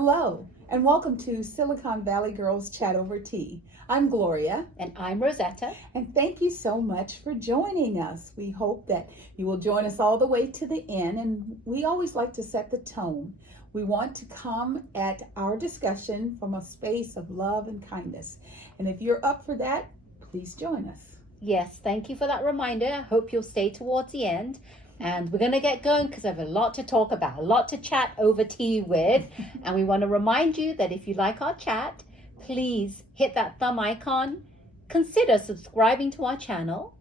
Hello, and welcome to Silicon Valley Girls Chat Over Tea. I'm Gloria. And I'm Rosetta. And thank you so much for joining us. We hope that you will join us all the way to the end. And we always like to set the tone. We want to come at our discussion from a space of love and kindness. And if you're up for that, please join us. Yes, thank you for that reminder. I hope you'll stay towards the end. And we're going to get going because I have a lot to talk about, a lot to chat over tea with. And we want to remind you that if you like our chat, please hit that thumb icon, consider subscribing to our channel,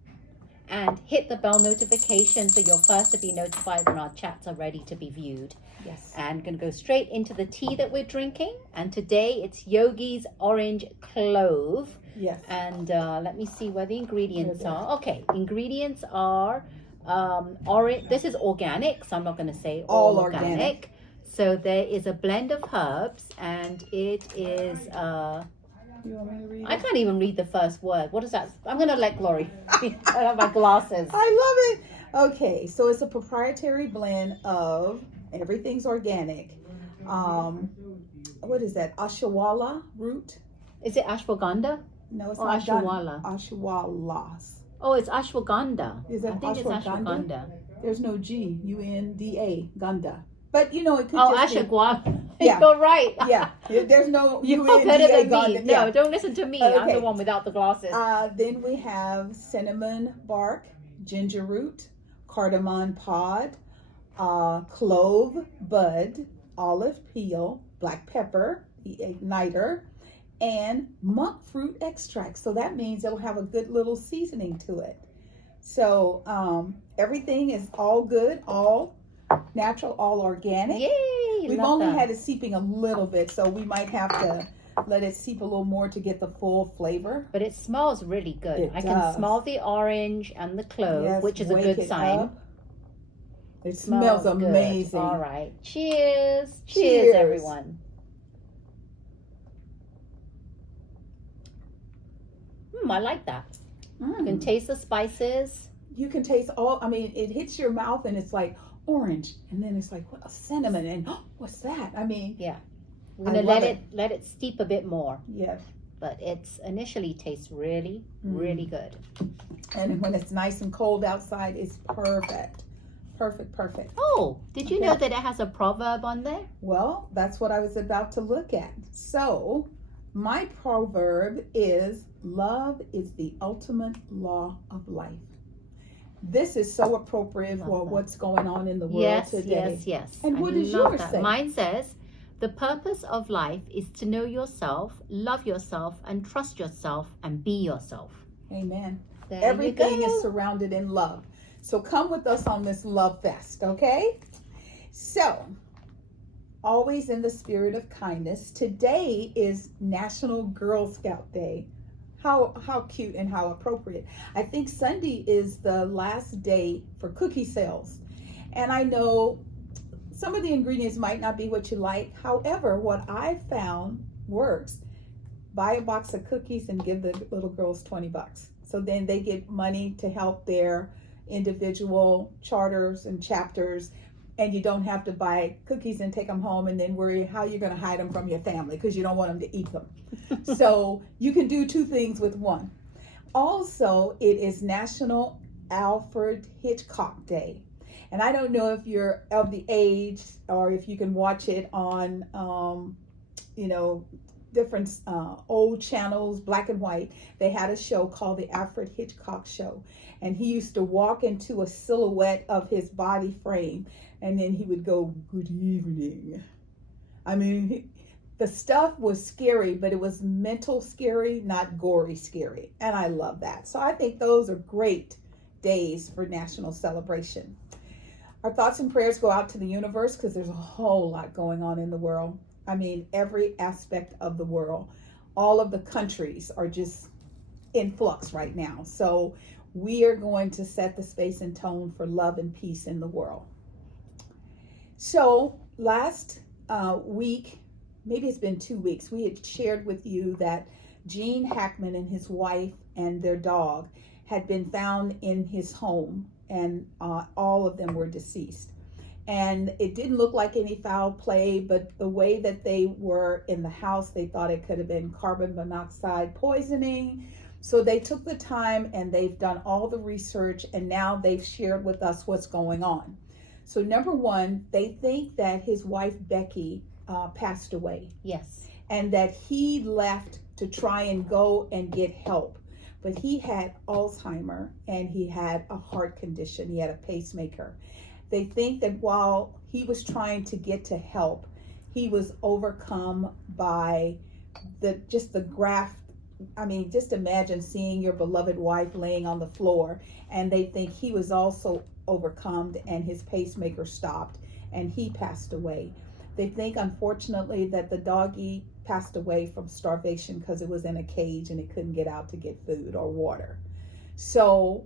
and hit the bell notification so you're first to be notified when our chats are ready to be viewed. Yes. And going to go straight into the tea that we're drinking. And today it's Yogi's Orange Clove. Yes. And let me see where the ingredients are. Okay, ingredients are orange. This is organic, so I'm not going to say all organic. So there is a blend of herbs, and it is You want me to read it? I can't even read the first word. What is that? I'm going to let Glory. I have my glasses. I love it. Okay, so it's a proprietary blend of everything's organic. What is that? Ashwagandha root? Is it ashwagandha? No, it's Or not ashwagandha? Ashwagandha. Oh, it's ashwagandha. Is that I think it's ashwagandha. There's no G, UNDA, Ganda. But you know, it could Oh, just be, ashwagandha. Yeah. You're right. yeah, there's no You're UNDA, better than Ganda. me. No, don't listen to me. I'm Okay. the one without the glasses. Then we have cinnamon bark, ginger root, cardamom pod, clove bud, olive peel, black pepper, the igniter, and monk fruit extract. So that means it'll have a good little seasoning to it. So everything is all good, all natural, all organic. Yay! We've love only that. had it seeping a little bit, so we might have to let it seep a little more to get the full flavor. But it smells really good. It I can does. smell the orange and the clove, Yes, which is a wake good it sign. up. It smells good. amazing. All right. Cheers. Cheers. Cheers, everyone. I like that. You can taste the spices. You can taste all, I mean, it hits your mouth and it's like orange. And then it's like, what, cinnamon. And what's that? I mean. Yeah. We're going to let it steep a bit more. Yes. But it's initially tastes really, really good. And when it's nice and cold outside, it's perfect. Perfect. Oh, did you know that it has a proverb on there? Well, that's what I was about to look at. So, my proverb is, love is the ultimate law of life. This is so appropriate for what's going on in the world today. Yes. And what does love yours that. say? Mine says, the purpose of life is to know yourself, love yourself, and trust yourself, and be yourself. Amen. There Everything you go. is surrounded in love. So come with us on this love fest, okay? So, always in the spirit of kindness, today is National Girl Scout Day. How cute and how appropriate. I think Sunday is the last day for cookie sales. And I know some of the ingredients might not be what you like. However, what I found works. Buy a box of cookies and give the little girls $20. So then they get money to help their individual charters and chapters, and you don't have to buy cookies and take them home and then worry how you're going to hide them from your family because you don't want them to eat them. So you can do two things with one. Also, it is National Alfred Hitchcock Day. And I don't know if you're of the age or if you can watch it on, different old channels, black and white. They had a show called the Alfred Hitchcock Show. And he used to walk into a silhouette of his body frame. And then he would go, good evening. I mean, the stuff was scary, but it was mental scary, not gory scary. And I love that. So I think those are great days for national celebration. Our thoughts and prayers go out to the universe because there's a whole lot going on in the world. I mean, every aspect of the world. All of the countries are just in flux right now. So we are going to set the space and tone for love and peace in the world. So last week, maybe it's been 2 weeks, we had shared with you that Gene Hackman and his wife and their dog had been found in his home, and all of them were deceased. And it didn't look like any foul play, but the way that they were in the house, they thought it could have been carbon monoxide poisoning. So they took the time and they've done all the research, and now they've shared with us what's going on. So number one, they think that his wife Becky passed away. Yes. And that he left to try and go and get help. But he had Alzheimer and he had a heart condition. He had a pacemaker. They think that while he was trying to get to help, he was overcome by the graph. I mean, just imagine seeing your beloved wife laying on the floor, and they think he was also overcome and his pacemaker stopped and he passed away. They think, unfortunately, that the doggy passed away from starvation because it was in a cage and it couldn't get out to get food or water. So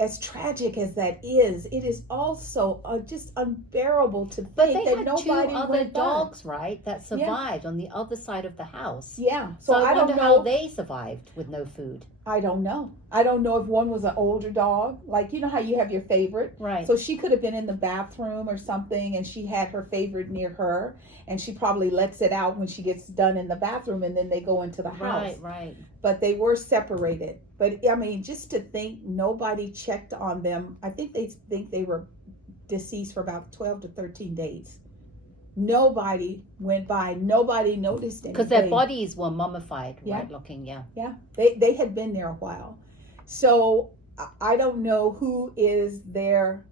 as tragic as that is, it is also just unbearable to think But they that had nobody two other went by. dogs, right, that survived on the other side of the house. Yeah. So I don't wonder know how they survived with no food. I don't know. I don't know if one was an older dog. Like, you know how you have your favorite? Right. So she could have been in the bathroom or something, and she had her favorite near her, and she probably lets it out when she gets done in the bathroom, and then they go into the house. Right. But they were separated. But, I mean, just to think nobody checked on them. I think they were deceased for about 12 to 13 days. Nobody went by. Nobody noticed anything. Because their bodies were mummified, Yeah. right looking, yeah. Yeah, they had been there a while. So I don't know who is their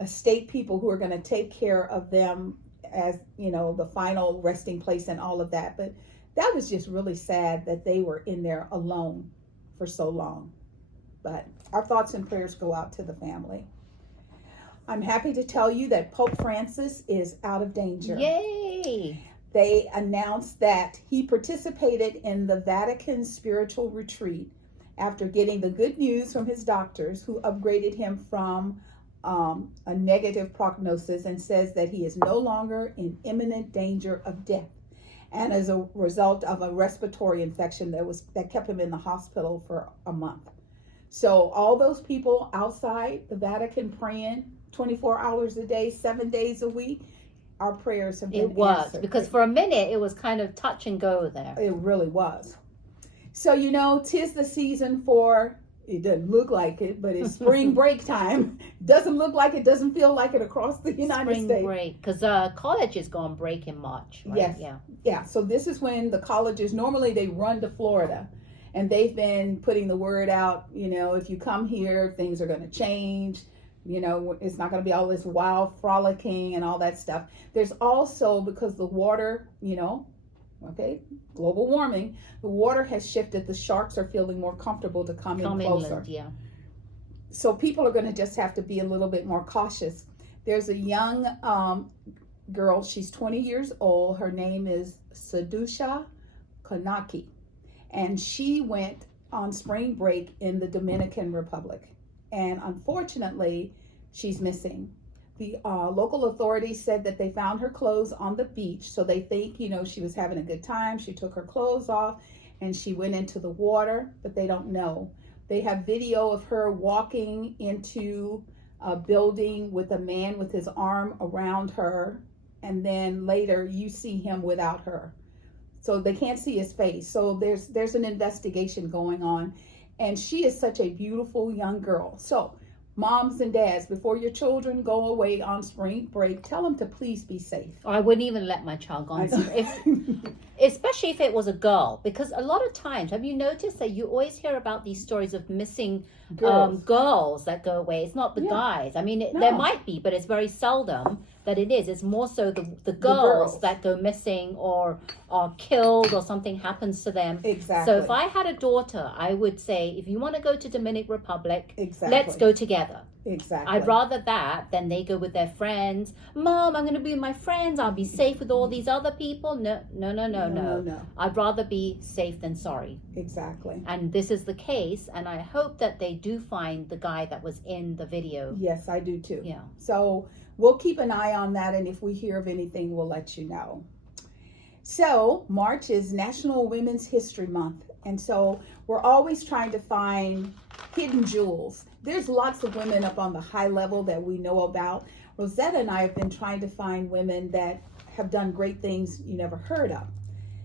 estate people who are going to take care of them as, you know, the final resting place and all of that. But that was just really sad that they were in there alone for so long. But our thoughts and prayers go out to the family. I'm happy to tell you that Pope Francis is out of danger. Yay! They announced that he participated in the Vatican spiritual retreat after getting the good news from his doctors, who upgraded him from a negative prognosis, and says that he is no longer in imminent danger of death, and as a result of a respiratory infection that kept him in the hospital for a month. So all those people outside the Vatican praying 24 hours a day, 7 days a week, our prayers have been It worked, answered. because for a minute it was kind of touch and go there. It really was. So, you know, 'tis the season for, it doesn't look like it, but it's spring break time. Doesn't look like it, doesn't feel like it across the United Spring States. break, because colleges go on break in March, right? Yes. Yeah, so this is when the colleges, normally they run to Florida, and they've been putting the word out, you know, if you come here, things are going to change. You know, it's not going to be all this wild frolicking and all that stuff. There's also, because the water, you know, okay, global warming, the water has shifted. The sharks are feeling more comfortable to come in closer. Inland, yeah. So people are going to just have to be a little bit more cautious. There's a young girl. She's 20 years old. Her name is Sudiksha Konanki. And she went on spring break in the Dominican Republic. And unfortunately, she's missing. The local authorities said that they found her clothes on the beach. So they think, you know, she was having a good time. She took her clothes off and she went into the water, but they don't know. They have video of her walking into a building with a man with his arm around her. And then later you see him without her. So they can't see his face. So there's an investigation going on. And she is such a beautiful young girl. So moms and dads, before your children go away on spring break, tell them to please be safe. I wouldn't even let my child go on especially if it was a girl, because a lot of times, have you noticed that you always hear about these stories of missing girls that go away? It's not the guys. I mean, there might be, but it's very seldom that it is. It's more so the girls that go missing or are killed or something happens to them. Exactly. So if I had a daughter, I would say, if you want to go to Dominican Republic, Exactly. let's go together. Exactly. I'd rather that than they go with their friends. Mom, I'm going to be with my friends. I'll be safe with all these other people. No. I'd rather be safe than sorry. Exactly. And this is the case. And I hope that they do find the guy that was in the video. Yes, I do too. Yeah. So we'll keep an eye on that. And if we hear of anything, we'll let you know. So March is National Women's History Month. And so we're always trying to find hidden jewels. There's lots of women up on the high level that we know about. Rosetta and I have been trying to find women that have done great things you never heard of.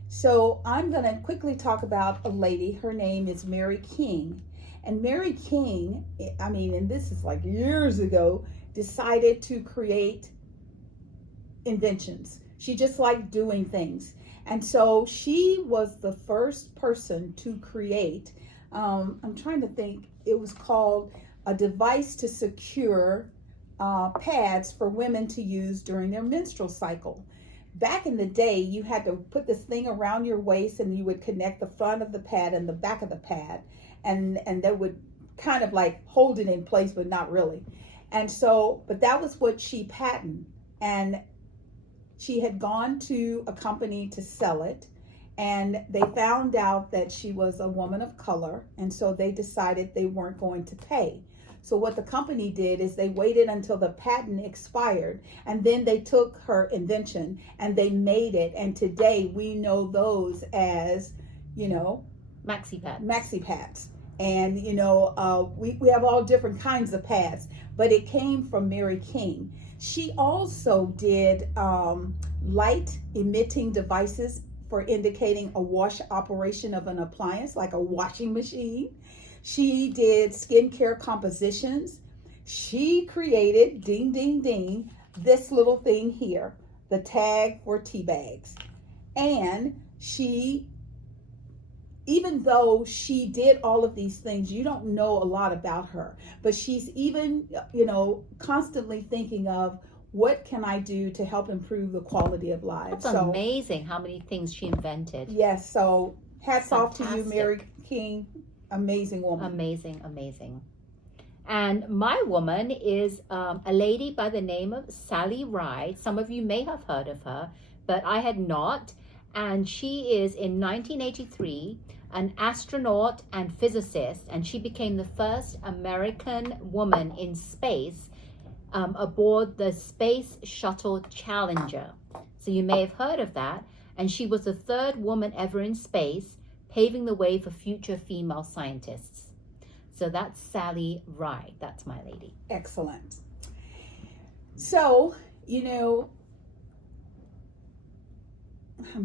So I'm going to quickly talk about a lady. Her name is Mary King. And Mary King, I mean, and this is like years ago, decided to create inventions. She just liked doing things. And so she was the first person to create, I'm trying to think, it was called a device to secure pads for women to use during their menstrual cycle. Back in the day, you had to put this thing around your waist and you would connect the front of the pad and the back of the pad. And that would kind of like hold it in place, but not really. And so, but that was what she patented. And she had gone to a company to sell it. And they found out that she was a woman of color. And so they decided they weren't going to pay. So what the company did is they waited until the patent expired, and then they took her invention and they made it. And today we know those as, maxi pads. Maxi pads. And, we have all different kinds of pads, but it came from Mary King. She also did light emitting devices for indicating a wash operation of an appliance, like a washing machine. She did skincare compositions. She created, ding, ding, ding, this little thing here, the tag for tea bags. And she, even though she did all of these things, you don't know a lot about her, but she's even, constantly thinking of, what can I do to help improve the quality of lives? That's amazing how many things she invented. Yes, so hats off to you, Mary King. Amazing woman. Amazing. And my woman is a lady by the name of Sally Ride. Some of you may have heard of her, but I had not. And she is in 1983 an astronaut and physicist, and she became the first American woman in space aboard the Space Shuttle Challenger. So you may have heard of that. And she was the third woman ever in space, paving the way for future female scientists. So that's Sally Ride. That's my lady. Excellent. So, I'm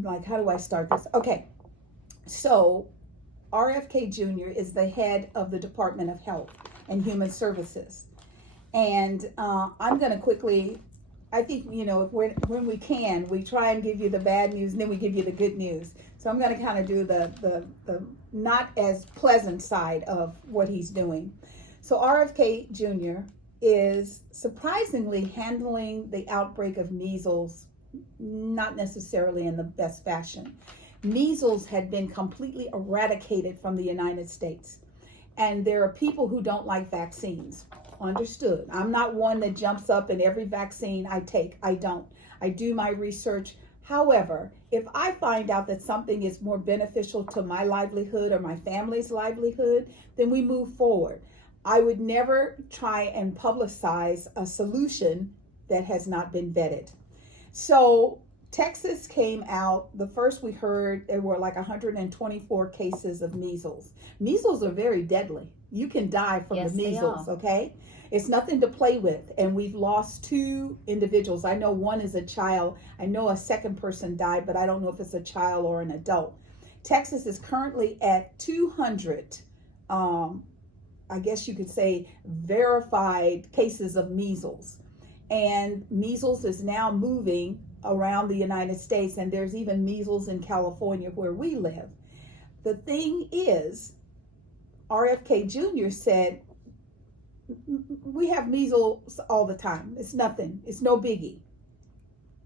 like, how do I start this? Okay. So, RFK Jr. is the head of the Department of Health and Human Services. And I'm going to quickly, I think, when we can, we try and give you the bad news and then we give you the good news. So I'm going to kind of do the not as pleasant side of what he's doing. So RFK Jr. is surprisingly handling the outbreak of measles, not necessarily in the best fashion. Measles had been completely eradicated from the United States. And there are people who don't like vaccines. Understood. I'm not one that jumps up in every vaccine I take. I don't. I do my research. However, if I find out that something is more beneficial to my livelihood or my family's livelihood, then we move forward. I would never try and publicize a solution that has not been vetted. So Texas came out, the first we heard, there were like 124 cases of measles. Measles are very deadly. You can die from the measles, okay? It's nothing to play with. And we've lost 2 individuals. I know one is a child. I know a second person died, but I don't know if it's a child or an adult. Texas is currently at 200, I guess you could say, verified cases of measles. And measles is now moving around the United States, and there's even measles in California where we live. The thing is, RFK Jr. said, we have measles all the time. It's nothing. It's no biggie.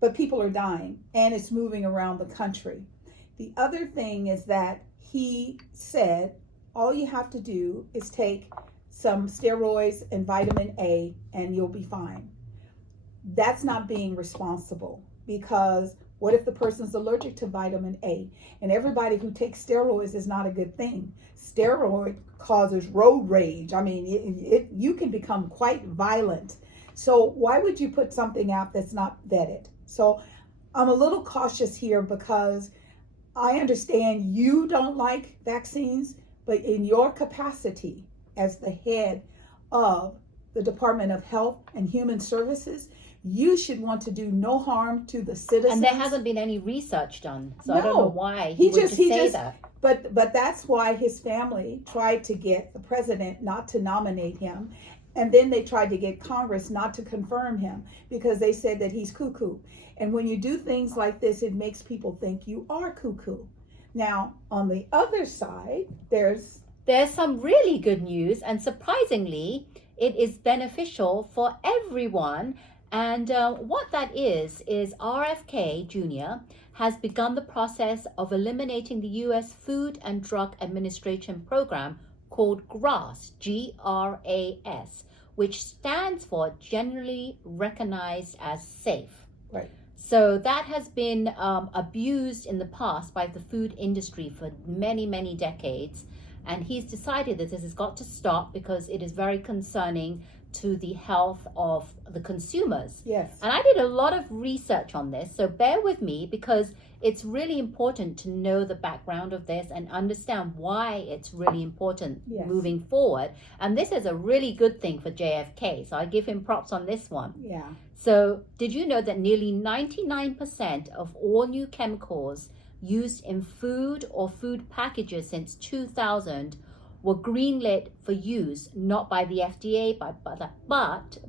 But people are dying, and it's moving around the country. The other thing is that he said, all you have to do is take some steroids and vitamin A, and you'll be fine. That's not being responsible, because what if the person's allergic to vitamin A? And everybody who takes steroids is not a good thing. Steroid causes road rage. I mean, you can become quite violent. So why would you put something out that's not vetted? So I'm a little cautious here, because I understand you don't like vaccines, but in your capacity as the head of the Department of Health and Human Services, you should want to do no harm to the citizens. And there hasn't been any research done, so I don't No. know why he would just say that. But that's why his family tried to get the president not to nominate him, and then they tried to get Congress not to confirm him because they said that he's cuckoo. And when you do things like this, it makes people think you are cuckoo. Now, on the other side, there's some really good news, and surprisingly, it is beneficial for everyone. And what that is RFK Jr. has begun the process of eliminating the U.S. Food and Drug Administration program called GRAS, G-R-A-S, which stands for Generally Recognized as Safe. right. So that has been abused in the past by the food industry for many, many decades. And he's decided that this has got to stop because it is very concerning to the health of the consumers. Yes. And I did a lot of research on this, so bear with me because it's really important to know the background of this and understand why it's really important Yes. moving forward. And this is a really good thing for JFK, so I give him props on this one. Yeah. So did you know that nearly 99% of all new chemicals used in food or food packages since 2000 were greenlit for use, not by the FDA, but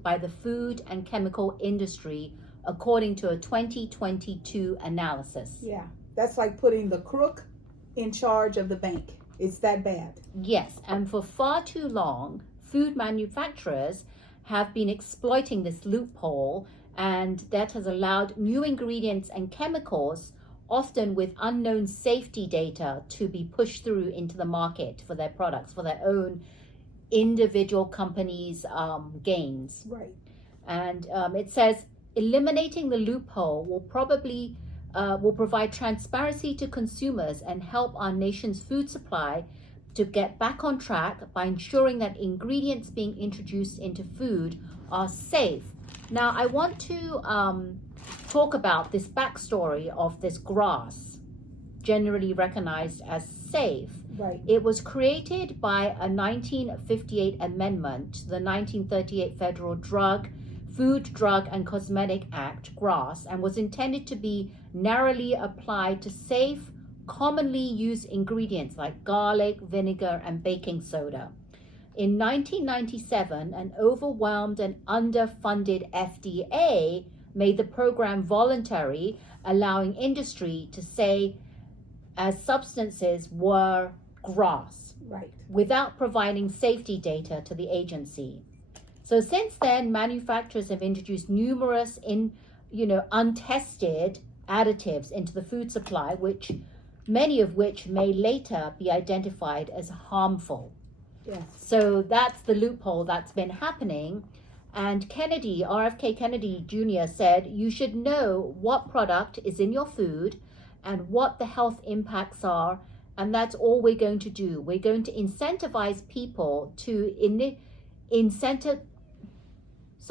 by the food and chemical industry, according to a 2022 analysis. Yeah. That's like putting the crook in charge of the bank. It's that bad. Yes, and for far too long, food manufacturers have been exploiting this loophole, and that has allowed new ingredients and chemicals, often with unknown safety data, to be pushed through into the market for their products, for their own individual companies' gains. Right. And it says eliminating the loophole will provide transparency to consumers and help our nation's food supply to get back on track by ensuring that ingredients being introduced into food are safe. Now, I want to talk about this backstory of this GRAS, generally recognized as safe. Right. It was created by a 1958 amendment to the 1938 Federal Food, Drug, and Cosmetic Act, GRAS, and was intended to be narrowly applied to safe, commonly used ingredients like garlic, vinegar, and baking soda. In 1997, an overwhelmed and underfunded FDA made the program voluntary, allowing industry to say as substances were GRAS, Right. without providing safety data to the agency. So since then, manufacturers have introduced numerous untested additives into the food supply, many of which may later be identified as harmful. Yes. So that's the loophole that's been happening. And RFK Kennedy Jr. said, you should know what product is in your food and what the health impacts are. And that's all we're going to do. We're going to incentivize people to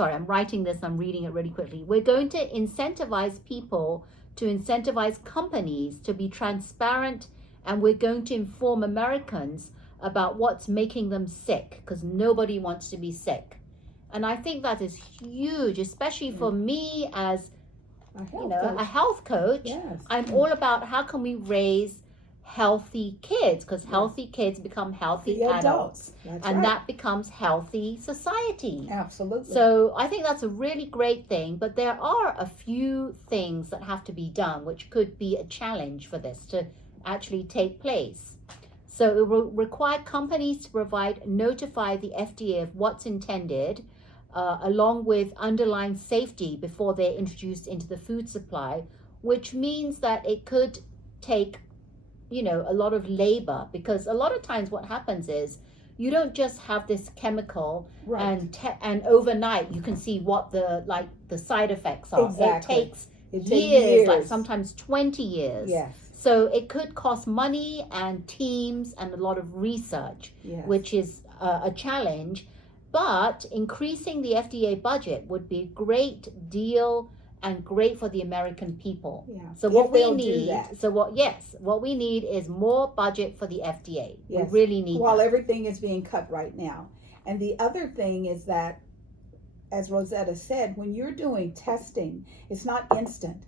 I'm writing this, I'm reading it really quickly. We're going to incentivize people to incentivize companies to be transparent, and we're going to inform Americans about what's making them sick, because nobody wants to be sick. And I think that is huge, especially for me as a health coach. Yes. I'm all about how can we raise healthy kids, because healthy kids become healthy adults. That's and right. that becomes healthy society. Absolutely. So I think that's a really great thing, but there are a few things that have to be done which could be a challenge for this to actually take place. So it will require companies to notify the FDA of what's intended, along with underlying safety before they're introduced into the food supply, which means that it could take a lot of labor, because a lot of times what happens is you don't just have this chemical Right. and overnight you can see what the side effects are. Exactly. It takes It years, takes like sometimes 20 years. Yes. So it could cost money and teams and a lot of research, Yes. which is a challenge. But increasing the FDA budget would be a great deal and great for the American people. Yeah. So If what we they'll do need, that. what we need is more budget for the FDA. Yes. We really need While that. everything is being cut right now. And the other thing is that as Rosetta said, when you're doing testing, it's not instant.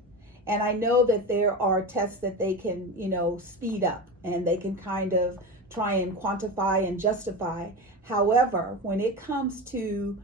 And I know that there are tests that they can, speed up and they can kind of try and quantify and justify. However, when it comes to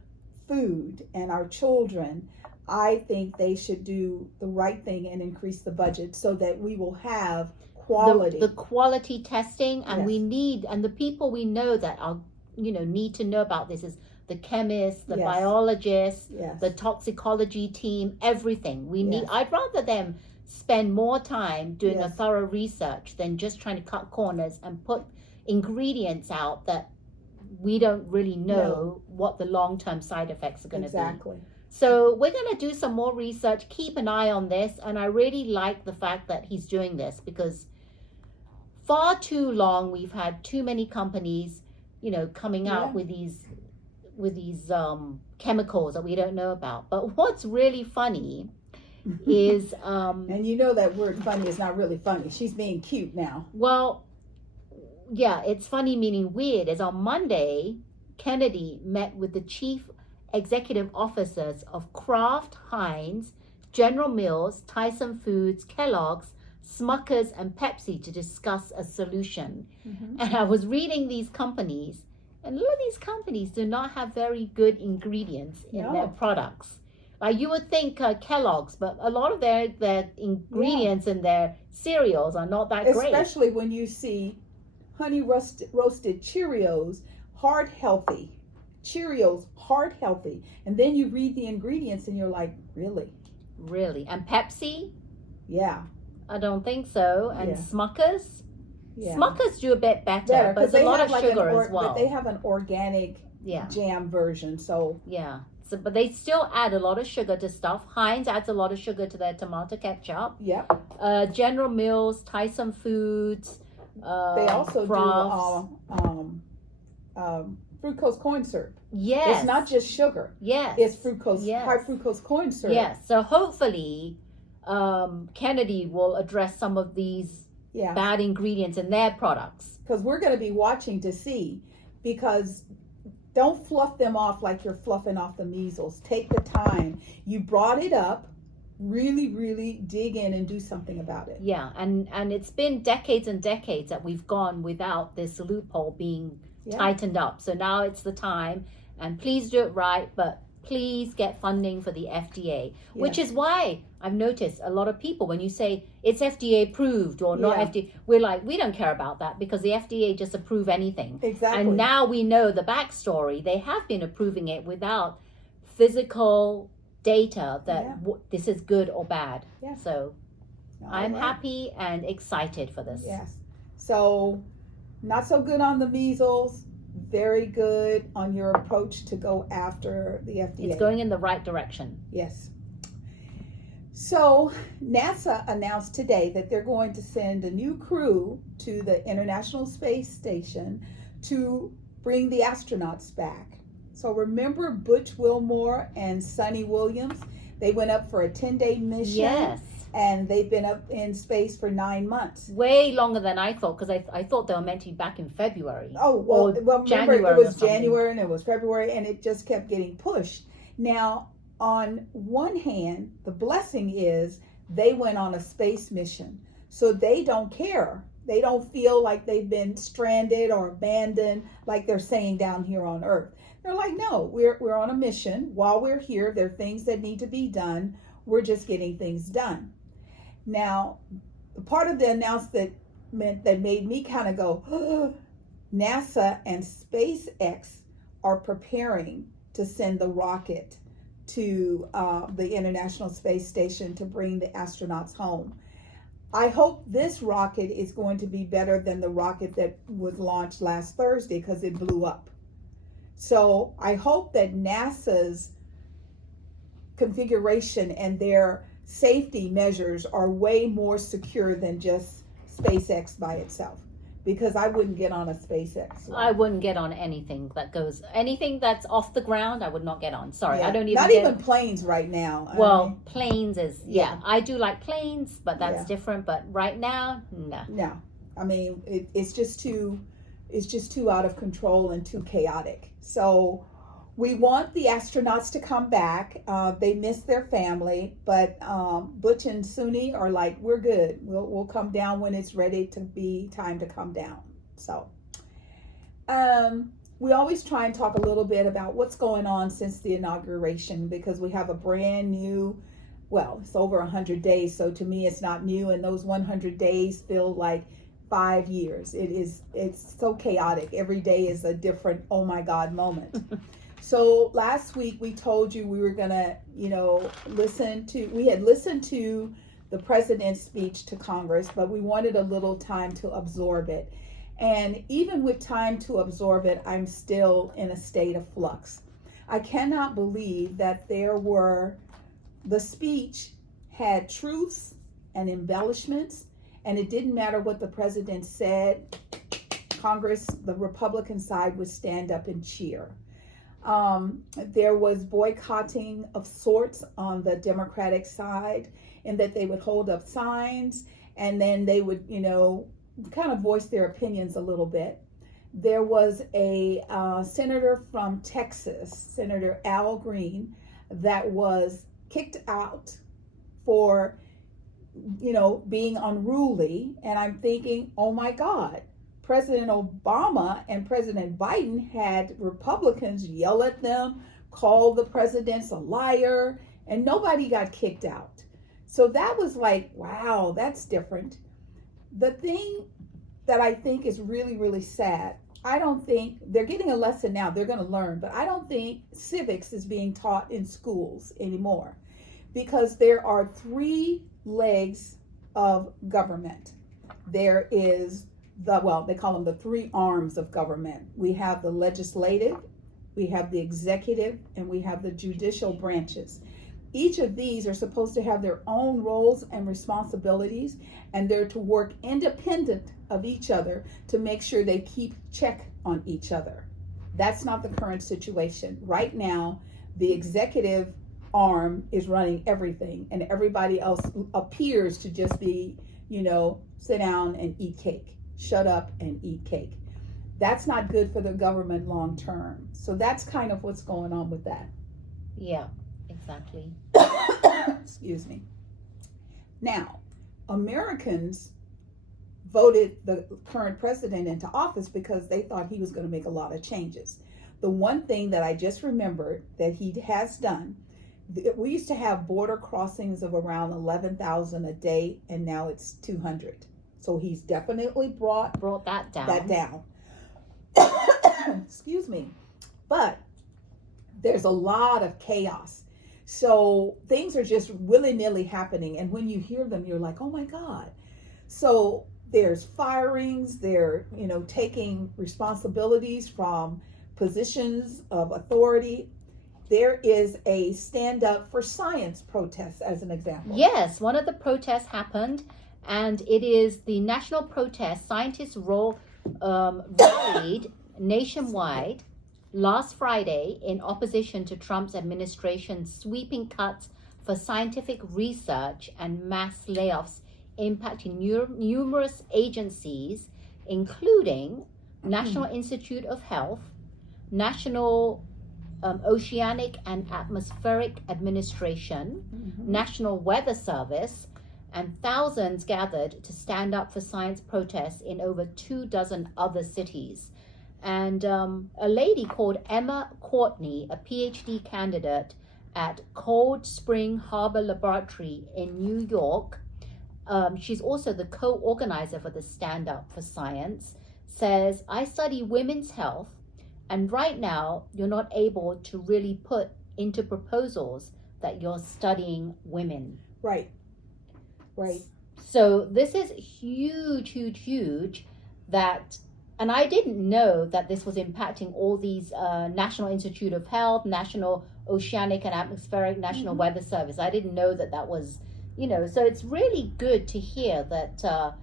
food and our children, I think they should do the right thing and increase the budget so that we will have quality. The quality testing, and Yes. we need, and the people we know that are, need to know about this is the chemists, the Yes. biologists, Yes. the toxicology team, everything. We need, Yes. I'd rather them spend more time doing a Yes. thorough research than just trying to cut corners and put ingredients out that we don't really know what the long-term side effects are going to be. Exactly. So we're going to do some more research. Keep an eye on this. And I really like the fact that he's doing this, because far too long we've had too many companies, coming out with these chemicals that we don't know about. But what's really funny is and you know that word funny is not really funny. She's being cute now. well, yeah, it's funny meaning weird. Is on Monday, Kennedy met with the chief executive officers of Kraft, Heinz, General Mills, Tyson Foods, Kellogg's, Smuckers, and Pepsi to discuss a solution. Mm-hmm. And I was reading these companies, and a lot of these companies do not have very good ingredients in their products. You would think Kellogg's, but a lot of their ingredients in their cereals are not that great. Especially when you see honey roasted Cheerios, heart healthy. Cheerios, heart healthy. And then you read the ingredients and you're like, really? Really? And Pepsi? Yeah. I don't think so. And Yeah. Smuckers? Yeah. Smuckers do a bit better, but there's a lot of sugar as well. But they have an organic jam version, so. Yeah. So, but they still add a lot of sugar to stuff. Heinz adds a lot of sugar to their tomato ketchup. Yep. General Mills, Tyson Foods, they also Crafts. do fructose corn syrup. Yes. It's not just sugar. Yes. It's fructose, Yes. high fructose corn syrup. Yes. So hopefully, Kennedy will address some of these bad ingredients in their products. Because we're going to be watching to see, because don't fluff them off like you're fluffing off the measles. Take the time. You brought it up. Really, really dig in and do something about it. Yeah, and it's been decades and decades that we've gone without this loophole being tightened up. So now it's the time, and please do it right, but please get funding for the FDA, which is why I've noticed a lot of people, when you say it's FDA approved or not FDA, we're like, we don't care about that, because the FDA just approve anything. Exactly. And now we know the backstory. They have been approving it without physical data that this is good or bad. So I'm happy and excited for this. Yes. So not so good on the measles, very good on your approach to go after the FDA. It's going in the right direction. Yes. So NASA announced today that they're going to send a new crew to the International Space Station to bring the astronauts back. So remember Butch Wilmore and Sonny Williams? They went up for a 10-day mission. Yes. And they've been up in space for 9 months. Way longer than I thought, because I thought they were meant to be back in February. Oh, well remember, January, it was January and it was February, and it just kept getting pushed. Now, on one hand, the blessing is they went on a space mission. So they don't care. They don't feel like they've been stranded or abandoned like they're saying down here on Earth. They're like, no, we're on a mission. While we're here, there are things that need to be done. We're just getting things done. Now, the part of the announcement that made me kind of go, NASA and SpaceX are preparing to send the rocket to the International Space Station to bring the astronauts home. I hope this rocket is going to be better than the rocket that was launched last Thursday, because it blew up. So I hope that NASA's configuration and their safety measures are way more secure than just SpaceX by itself, because I wouldn't get on a SpaceX. I wouldn't get on anything that's off the ground. I would not get on. Sorry, I don't even not even planes right now. Well, planes is I do like planes, but that's different. But right now, no. I mean, it's just too out of control and too chaotic. So We want the astronauts to come back. They miss their family, but Butch and Suni are like, we're good. We'll come down when it's ready to be time to come down. So we always try and talk a little bit about what's going on since the inauguration, because we have a brand new, well, it's over 100 days. So to me, it's not new. And those 100 days feel like 5 years. It's so chaotic. Every day is a different, oh my God, moment. So last week we told you we were gonna, we had listened to the president's speech to Congress, but we wanted a little time to absorb it. And even with time to absorb it, I'm still in a state of flux. I cannot believe that the speech had truths and embellishments, and it didn't matter what the president said. Congress, the Republican side, would stand up and cheer. There was boycotting of sorts on the Democratic side, in that they would hold up signs and then they would, kind of voice their opinions a little bit. There was a senator from Texas, Senator Al Green, that was kicked out for, being unruly. And I'm thinking, oh my God, President Obama and President Biden had Republicans yell at them, call the president a liar, and nobody got kicked out. So that was like, wow, that's different. The thing that I think is really, really sad, I don't think they're getting a lesson now, they're going to learn, but I don't think civics is being taught in schools anymore, because there are 3 legs of government. There is they call them the 3 arms of government. We have the legislative, we have the executive, and we have the judicial branches. Each of these are supposed to have their own roles and responsibilities, and they're to work independent of each other to make sure they keep check on each other. That's not the current situation. Right now, the executive arm is running everything, and everybody else appears to just be, sit down and eat cake. Shut up and eat cake. That's not good for the government long term. So that's kind of what's going on with that. Yeah, exactly. Excuse me. Now, Americans voted the current president into office because they thought he was going to make a lot of changes. The one thing that I just remembered that he has done, we used to have border crossings of around 11,000 a day, and now it's 200. So he's definitely brought that down. Excuse me. But there's a lot of chaos. So things are just willy-nilly happening. And when you hear them, you're like, oh my God. So there's firings, they're, taking responsibilities from positions of authority. There is a stand up for science protest, as an example. Yes, one of the protests happened, and it is the national protest. Scientists rallied nationwide last Friday in opposition to Trump's administration's sweeping cuts for scientific research and mass layoffs impacting numerous agencies, including National Institute of Health, National Oceanic and Atmospheric Administration, National Weather Service, and thousands gathered to stand up for science protests in over 24 other cities. And a lady called Emma Courtney, a PhD candidate at Cold Spring Harbor Laboratory in New York, she's also the co-organizer for the Stand Up for Science, says, I study women's health, and right now you're not able to really put into proposals that you're studying women. Right. So this is huge that, and I didn't know that this was impacting all these National Institute of Health, National Oceanic and Atmospheric, National Weather Service. I didn't know that was, so it's really good to hear that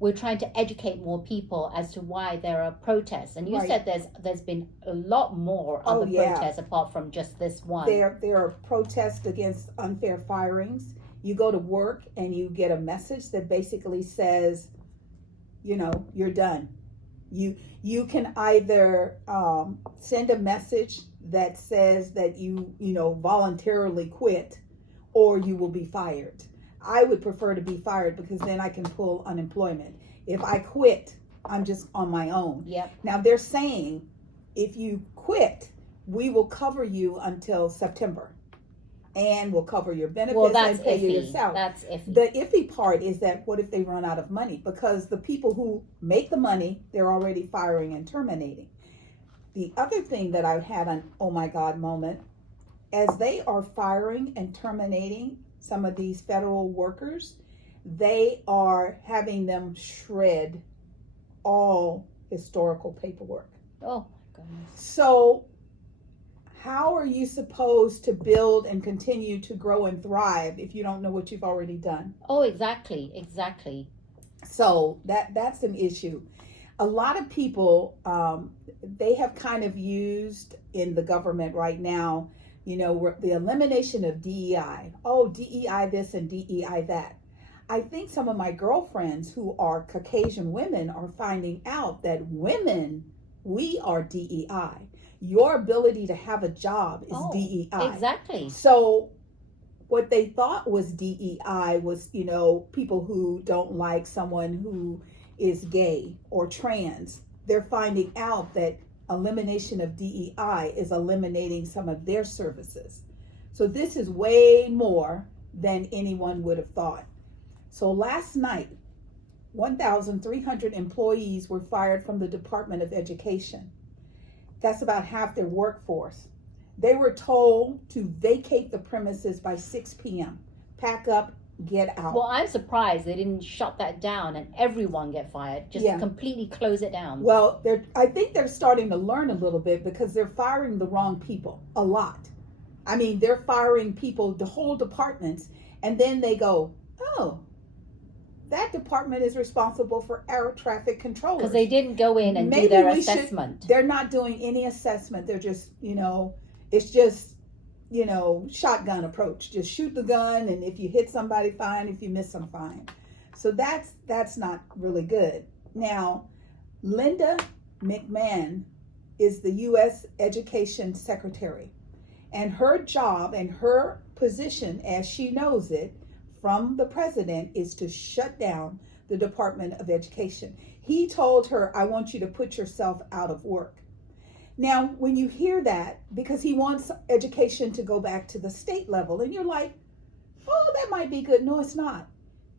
we're trying to educate more people as to why there are protests. And you said there's been a lot more other protests apart from just this one. There are protests against unfair firings. You go to work and you get a message that basically says, you're done. You can either send a message that says that you voluntarily quit or you will be fired. I would prefer to be fired because then I can pull unemployment. If I quit, I'm just on my own. Yep. Now they're saying if you quit, we will cover you until September. And we'll cover your benefits Well, that's and pay you your iffy. salary. That's iffy. The iffy part is that what if they run out of money? Because the people who make the money, they're already firing and terminating. The other thing that I had an oh my God moment, as they are firing and terminating some of these federal workers, they are having them shred all historical paperwork. Oh my goodness. So how are you supposed to build and continue to grow and thrive if you don't know what you've already done? Oh, exactly. So that's an issue. A lot of people, they have kind of used in the government right now, the elimination of DEI. Oh, DEI this and DEI that. I think some of my girlfriends who are Caucasian women are finding out that women, we are DEI. Your ability to have a job is DEI. Exactly. So what they thought was DEI was, people who don't like someone who is gay or trans. They're finding out that elimination of DEI is eliminating some of their services. So this is way more than anyone would have thought. So last night, 1,300 employees were fired from the Department of Education. That's about half their workforce. They were told to vacate the premises by 6 p.m. Pack up, get out. Well, I'm surprised they didn't shut that down and everyone get fired. Just completely close it down. Well, I think they're starting to learn a little bit because they're firing the wrong people a lot. I mean, they're firing people, the whole departments, and then they go, oh, that department is responsible for air traffic controllers. Because they didn't go in and do their assessment. They're not doing any assessment. They're just, it's just, shotgun approach. Just shoot the gun, and if you hit somebody, fine. If you miss them, fine. So that's not really good. Now, Linda McMahon is the U.S. Education Secretary, and her job and her position, as she knows it, from the president is to shut down the Department of Education. He told her, I want you to put yourself out of work. Now, when you hear that, because he wants education to go back to the state level, and you're like, oh, that might be good. No, it's not.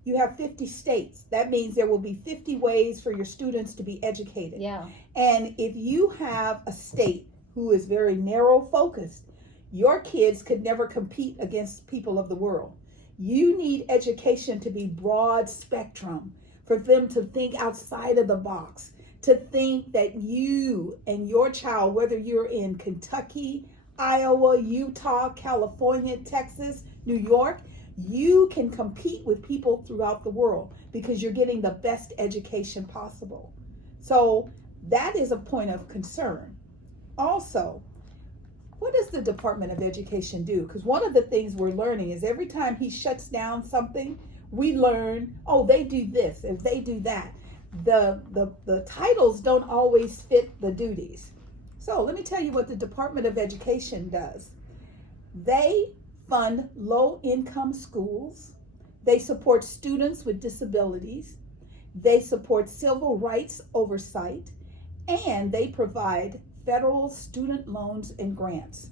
You have 50 states. That means there will be 50 ways for your students to be educated. Yeah. And if you have a state who is very narrow focused, your kids could never compete against people of the world. You need education to be broad spectrum, for them to think outside of the box, to think that you and your child, whether you're in Kentucky, Iowa, Utah, California, Texas, New York, you can compete with people throughout the world because you're getting the best education possible. So that is a point of concern. Also, what does the Department of Education do? Because one of the things we're learning is every time he shuts down something, we learn, oh, they do this, if they do that. The titles don't always fit the duties. So let me tell you what the Department of Education does. They fund low-income schools. They support students with disabilities. They support civil rights oversight. And they provide federal student loans and grants.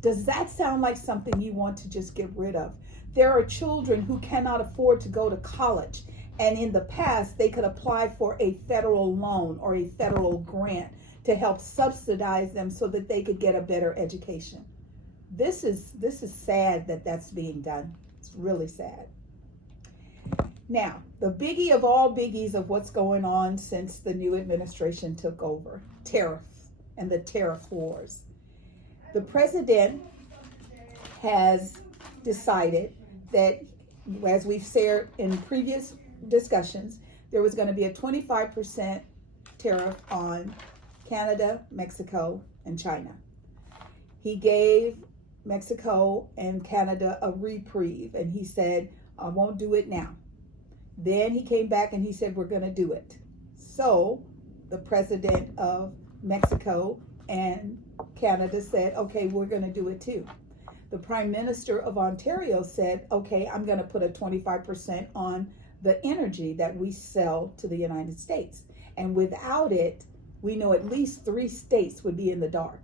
Does that sound like something you want to just get rid of? There are children who cannot afford to go to college, and in the past they could apply for a federal loan or a federal grant to help subsidize them so that they could get a better education. This is sad that that's being done. It's really sad. Now, the biggie of all biggies of what's going on since the new administration took over, tariffs and the tariff wars. The president has decided that, as we've said in previous discussions, there was going to be a 25% tariff on Canada, Mexico, and China. He gave Mexico and Canada a reprieve, and he said, I won't do it now. Then he came back and he said, we're going to do it. So the president of Mexico And Canada said, okay, we're going to do it too. The Prime Minister of Ontario said, okay, I'm going to put a 25% on the energy that we sell to the United States. And without it, we know at least 3 states would be in the dark.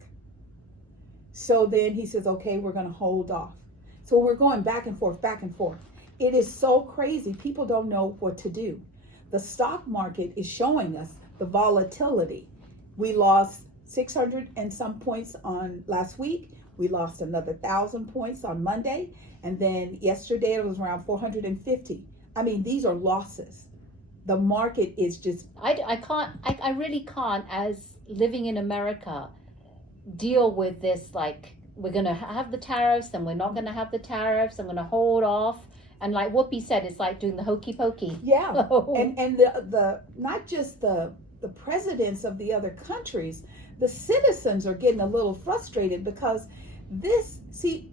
So then he says, okay, we're going to hold off. So we're going back and forth, back and forth. It is so crazy. People don't know what to do. The stock market is showing us the volatility. We lost 600 and some points on last week. We lost another 1,000 points on Monday. And then yesterday it was around 450. I mean, these are losses. The market is just... I really can't, as living in America, deal with this, like, we're going to have the tariffs and we're not going to have the tariffs. I'm going to hold off. And like Whoopi said, it's like doing the hokey pokey. Yeah. And the not just the presidents of the other countries, the citizens are getting a little frustrated because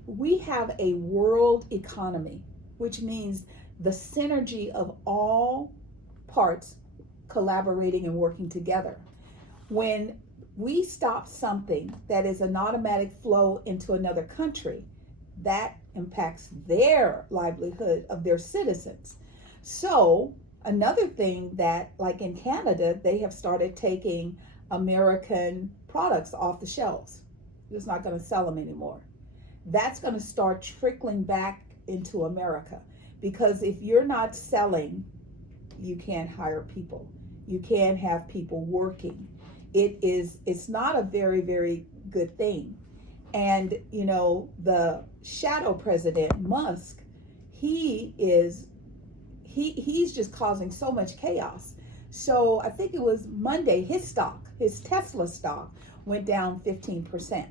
we have a world economy, which means the synergy of all parts collaborating and working together. When we stop something that is an automatic flow into another country, that impacts their livelihood of their citizens. So another thing that, like in Canada, they have started taking American products off the shelves. It's not going to sell them anymore. That's going to start trickling back into America, because if you're not selling, you can't hire people. You can't have people working. It's not a very, very good thing. And, you know, the shadow president, Musk, he's just causing so much chaos. So I think it was Monday, his Tesla stock went down 15%.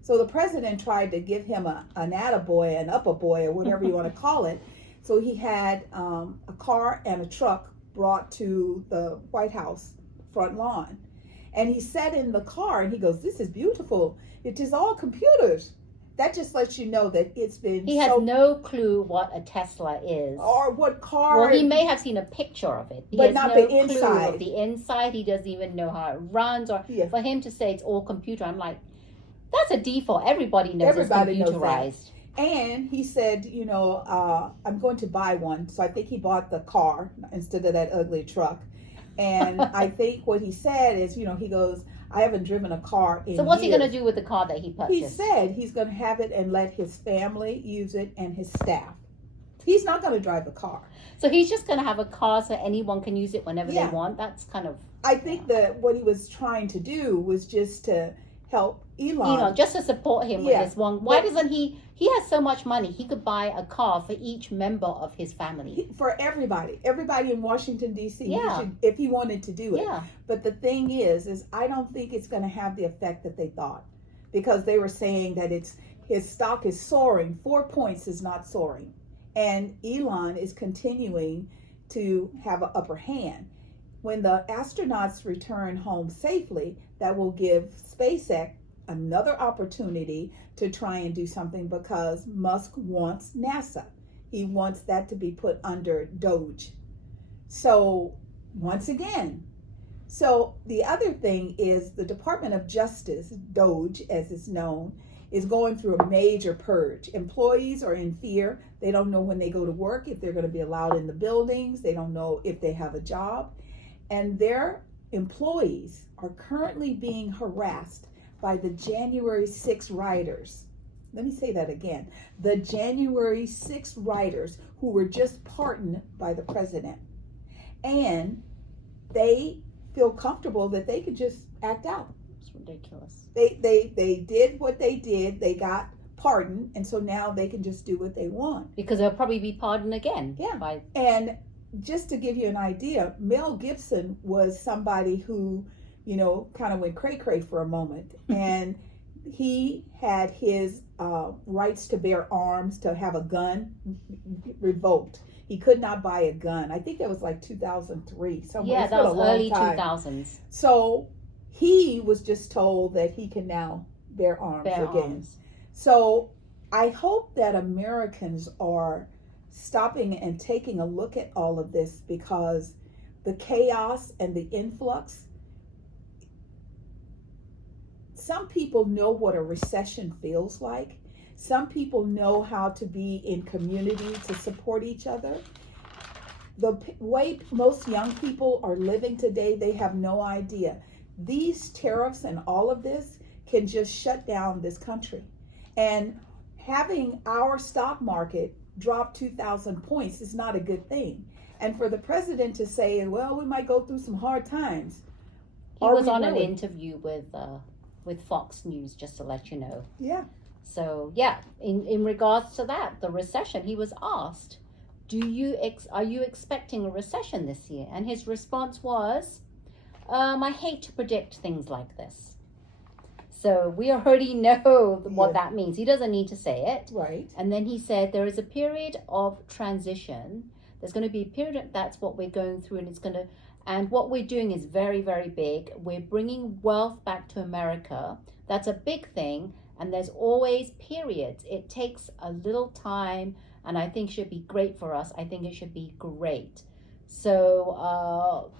So the president tried to give him an attaboy, an upper-boy, or whatever you want to call it. So he had a car and a truck brought to the White House front lawn. And he sat in the car and he goes, "This is beautiful. It is all computers." That just lets you know that it's been... He has no clue what a Tesla is. Or what car... Well, he may have seen a picture of it. But not the inside. Clue of the inside. He doesn't even know how it runs. Or for him to say it's all computer, I'm like, that's a default. Everybody knows it's computerized. And he said, you know, I'm going to buy one. So I think he bought the car instead of that ugly truck. And I think what he said is, you know, he goes, I haven't driven a car in years. So what's he going to do with the car that he purchased? He said he's going to have it and let his family use it and his staff. He's not going to drive the car. So he's just going to have a car so anyone can use it whenever they want? That's kind of... I think that what he was trying to do was just to help Elon. Just to support him with this one. Why doesn't he has so much money, he could buy a car for each member of his family. For everybody in Washington, D.C., if he wanted to do it. Yeah. But the thing is I don't think it's going to have the effect that they thought, because they were saying that his stock is soaring. 4 points is not soaring. And Elon is continuing to have an upper hand. When the astronauts return home safely, that will give SpaceX another opportunity to try and do something, because Musk wants NASA. He wants that to be put under Doge. So once again, the other thing is the Department of Justice, Doge as it's known, is going through a major purge. Employees are in fear. They don't know when they go to work if they're going to be allowed in the buildings. They don't know if they have a job. And their employees are currently being harassed by the January 6 rioters. Let me say that again. The January 6 rioters who were just pardoned by the president. And they feel comfortable that they could just act out. It's ridiculous. They did what they did. They got pardoned. And so now they can just do what they want. Because they'll probably be pardoned again. Yeah. And just to give you an idea, Mel Gibson was somebody who, you know, kind of went cray-cray for a moment. And he had his rights to bear arms, to have a gun, revoked. He could not buy a gun. I think that was like 2003. Yeah, that was early 2000s. So he was just told that he can now bear arms again. So I hope that Americans are stopping and taking a look at all of this, because the chaos and the influx, some people know what a recession feels like. Some people know how to be in community to support each other. The way most young people are living today, they have no idea. These tariffs and all of this can just shut down this country. And having our stock market drop 2,000 points is not a good thing. And for the president to say, well, we might go through some hard times. He was on an interview with Fox News, just to let you know. Yeah. So yeah, in regards to that, the recession, he was asked, are you expecting a recession this year? And his response was, I hate to predict things like this. So we already know what that means. He doesn't need to say it. Right. And then he said, there is a period of transition. There's going to be a period, that's what we're going through, and what we're doing is very, very big. We're bringing wealth back to America. That's a big thing. And there's always periods. It takes a little time, and I think should be great for us. I think it should be great. So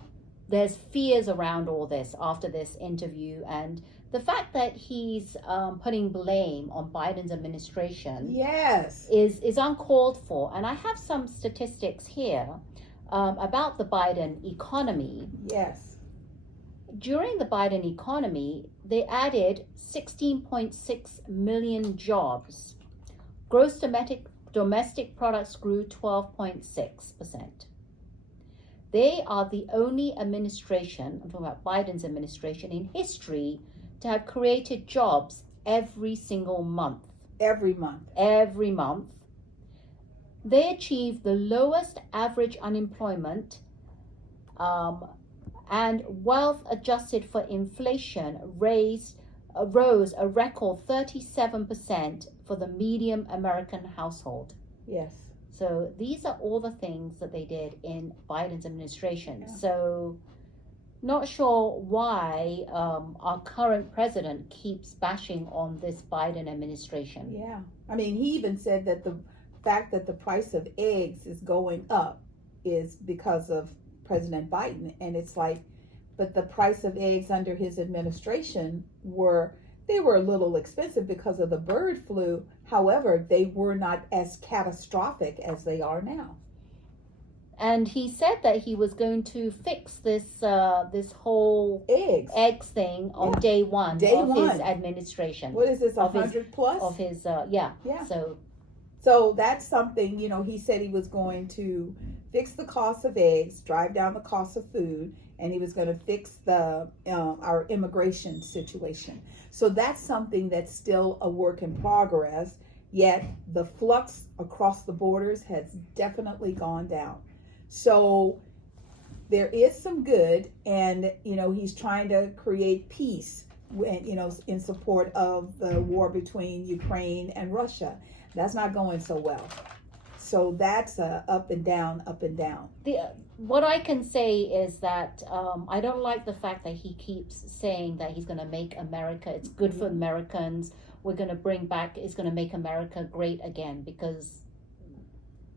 there's fears around all this after this interview, and the fact that he's putting blame on Biden's administration is uncalled for. And I have some statistics here about the Biden economy. Yes. During the Biden economy, they added 16.6 million jobs. Gross domestic products grew 12.6%. They are the only administration, I'm talking about Biden's administration, in history to have created jobs every single month. Every month. Every month. They achieved the lowest average unemployment, and wealth adjusted for inflation rose a record 37% for the median American household. Yes. So these are all the things that they did in Biden's administration. Yeah. So not sure why our current president keeps bashing on this Biden administration. Yeah. I mean, he even said that the fact that the price of eggs is going up is because of President Biden. And it's like, but the price of eggs under his administration were a little expensive because of the bird flu. However, they were not as catastrophic as they are now. And he said that he was going to fix this whole eggs thing on day one of his administration. What is this, 100 plus? Of his, yeah. So that's something, he said he was going to fix the cost of eggs, drive down the cost of food, and he was going to fix our immigration situation. So that's something that's still a work in progress, yet the flux across the borders has definitely gone down. So there is some good, and he's trying to create peace in support of the war between Ukraine and Russia. That's not going so well. So that's up and down, up and down. What I can say is that I don't like the fact that he keeps saying that he's going to make America, it's good for Americans, we're going to bring back, it's going to make America great again, because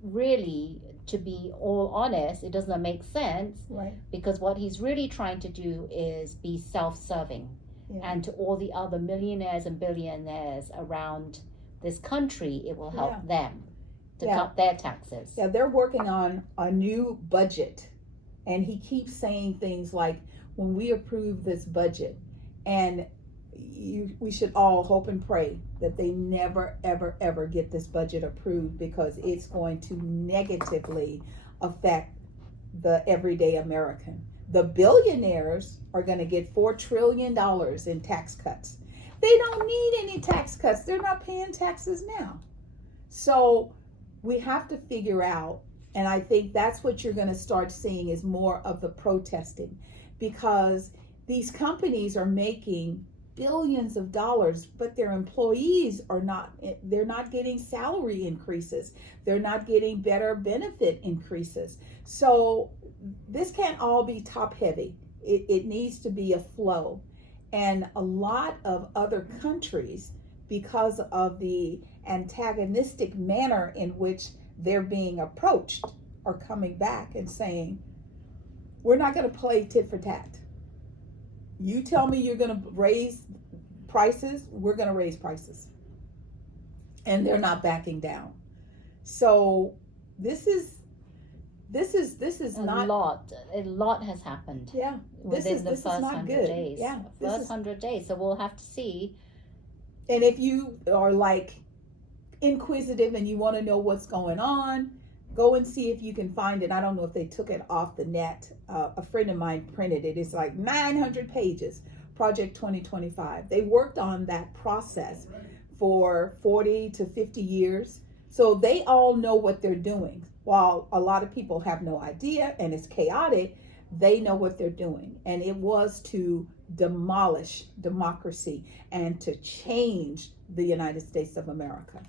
really, to be all honest, it doesn't make sense. Right. Because what he's really trying to do is be self-serving. Yeah. And to all the other millionaires and billionaires around this country, it will help them to cut their taxes. Yeah, they're working on a new budget, and he keeps saying things like, when we approve this budget, and we should all hope and pray that they never, ever, ever get this budget approved, because it's going to negatively affect the everyday American. The billionaires are going to get $4 trillion in tax cuts. They don't need any tax cuts. They're not paying taxes now. So we have to figure out, and I think that's what you're going to start seeing is more of the protesting, because these companies are making billions of dollars, but their employees they're not getting salary increases. They're not getting better benefit increases. So this can't all be top heavy. It needs to be a flow. And a lot of other countries, because of the antagonistic manner in which they're being approached, are coming back and saying, we're not going to play tit for tat. You tell me you're going to prices, we're going to raise prices. And they're not backing down. So this is not a lot has happened. Yeah. Within the this first is not 100 good. days. Yeah. First 100 days. So we'll have to see. And if you are like inquisitive and you want to know what's going on, go and see if you can find it. I don't know if they took it off the net. A friend of mine printed it. It's like 900 pages, Project 2025. They worked on that process for 40 to 50 years. So they all know what they're doing. While a lot of people have no idea and it's chaotic, they know what they're doing. And it was to demolish democracy and to change the United States of America.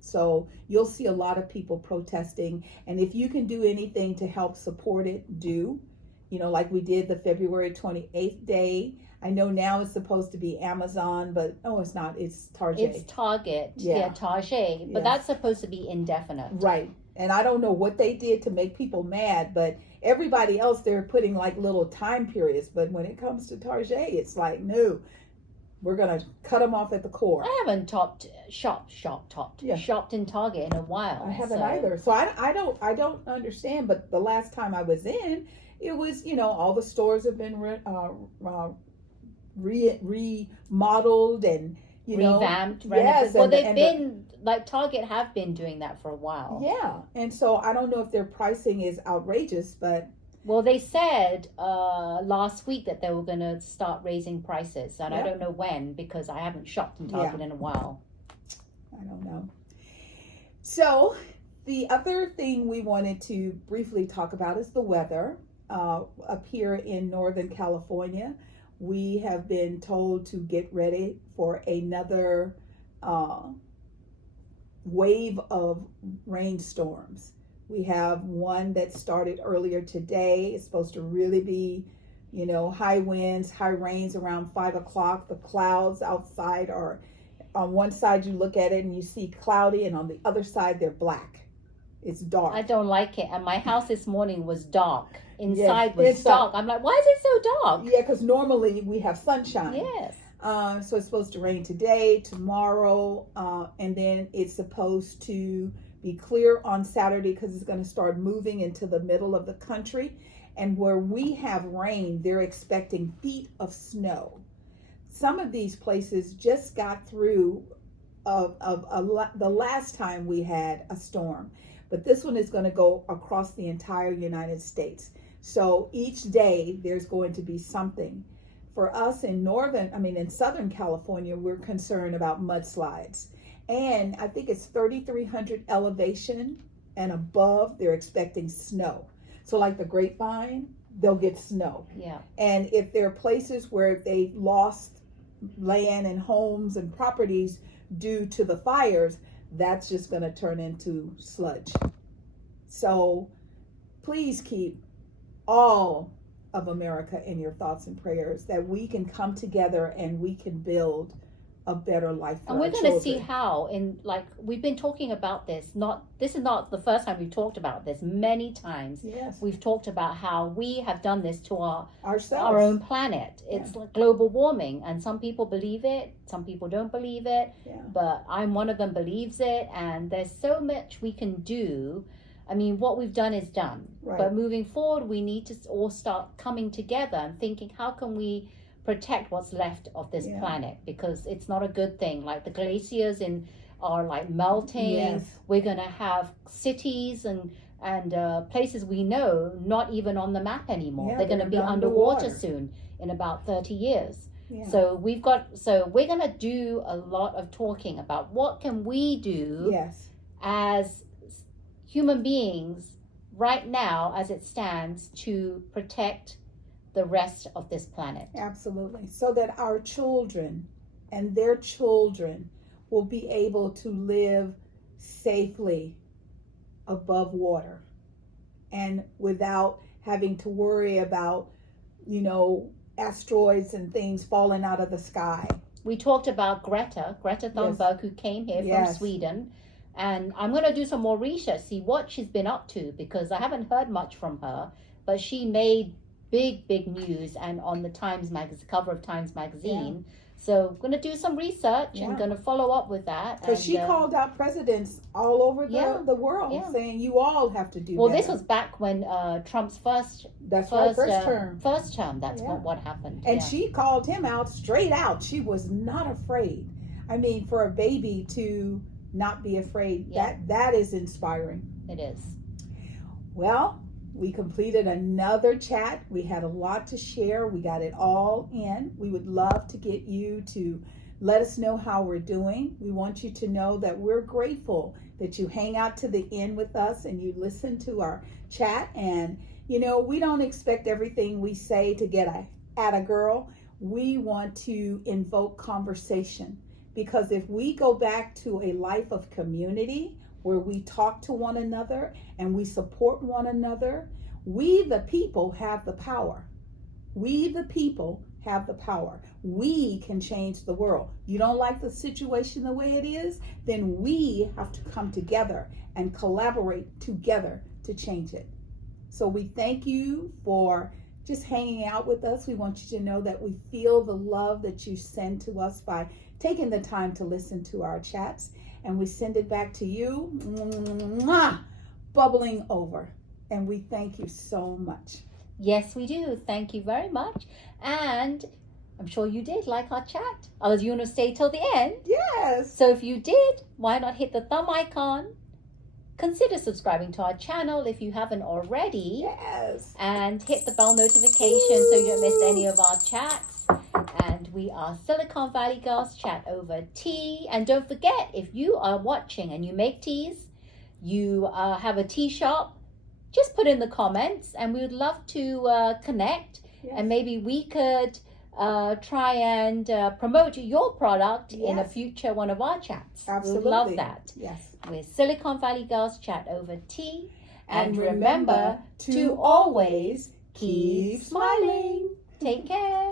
So you'll see a lot of people protesting. And if you can do anything to help support it, do. You know, like we did the February 28th day. I know now it's supposed to be Amazon, but no, it's not. It's Target. It's Target. Yeah. Target. But that's supposed to be indefinite. Right. And I don't know what they did to make people mad, but everybody else, they're putting like little time periods. But when it comes to Target, it's like, no, we're going to cut them off at the core. I haven't shopped in Target in a while. I haven't either. So I don't understand. But the last time I was in, it was, you know, all the stores have been remodeled and, you know, revamped. Yes. Well, they've been like Target have been doing that for a while. Yeah. And so I don't know if their pricing is outrageous, but. Well, they said last week that they were going to start raising prices. And I don't know when, because I haven't shopped in Target in a while. I don't know. So the other thing we wanted to briefly talk about is the weather. Up here in Northern California, we have been told to get ready for another wave of rainstorms. We have one that started earlier today. It's supposed to really be, you know, high winds, high rains around 5 o'clock. The clouds outside are, on one side you look at it and you see cloudy, and on the other side they're black. It's dark. I don't like it. And my house this morning was dark. Inside was dark. I'm like, why is it so dark? Yeah, because normally we have sunshine. Yes. So it's supposed to rain today, tomorrow, and then it's supposed to be clear on Saturday because it's going to start moving into the middle of the country. And where we have rain, they're expecting feet of snow. Some of these places just got through the last time we had a storm. But this one is going to go across the entire United States. So each day there's going to be something. For us in Southern California, we're concerned about mudslides. And I think it's 3,300 elevation and above, they're expecting snow. So like the Grapevine, they'll get snow. Yeah. And if there are places where they lost land and homes and properties due to the fires, that's just going to turn into sludge. So please keep all of America in your thoughts and prayers, that we can come together and we can build a better life for our children. And we're going to see how, we've been talking about this. This is not the first time we've talked about this. Many times we've talked about how we have done this to our own planet. It's like global warming, and some people believe it, some people don't believe it, but I'm one of them believes it, and there's so much we can do. I mean, what we've done is done. Right. But moving forward, we need to all start coming together and thinking, how can we protect what's left of this planet? Because it's not a good thing. Like the glaciers are like melting. Yes. We're going to have cities and places we know not even on the map anymore. Yeah, they're going to be underwater soon in about 30 years. Yeah. So we're going to do a lot of talking about what can we do as human beings right now as it stands to protect the rest of this planet. Absolutely. So that our children and their children will be able to live safely above water and without having to worry about, asteroids and things falling out of the sky. We talked about Greta Thunberg, who came here from Sweden. And I'm going to do some more research, see what she's been up to, because I haven't heard much from her. But she made big news and on the cover of Times Magazine. Yeah. So we're going to do some research Yeah. and going to follow up with that. Because she called out presidents all over the world saying you all have to do well, better. this was back when Trump's first term. First term, that's what happened. And she called him out straight out. She was not afraid. I mean, for a baby to not be afraid, that is inspiring. It is. Well, we completed another chat. We had a lot to share. We got it all in. We would love to get you to let us know how we're doing. We want you to know that we're grateful that you hang out to the end with us and you listen to our chat. And, you know, we don't expect everything we say to get at a girl. We want to invoke conversation, because if we go back to a life of community where we talk to one another and we support one another, we the people have the power. We the people have the power. We can change the world. You don't like the situation the way it is? Then we have to come together and collaborate together to change it. So we thank you for just hanging out with us. We want you to know that we feel the love that you send to us by taking the time to listen to our chats. And we send it back to you, bubbling over. And we thank you so much. Yes, we do. Thank you very much. And I'm sure you did like our chat. Otherwise, you want to stay till the end? Yes. So if you did, why not hit the thumb icon? Consider subscribing to our channel if you haven't already. Yes. And hit the bell notification so you don't miss any of our chats. And we are Silicon Valley Girls Chat Over Tea. And don't forget, if you are watching and you make teas, you have a tea shop, just put in the comments and we would love to connect. Yes. And maybe we could try and promote your product in a future one of our chats. Absolutely. We'd love that. Yes. We're Silicon Valley Girls Chat Over Tea. And remember to always keep smiling. Take care.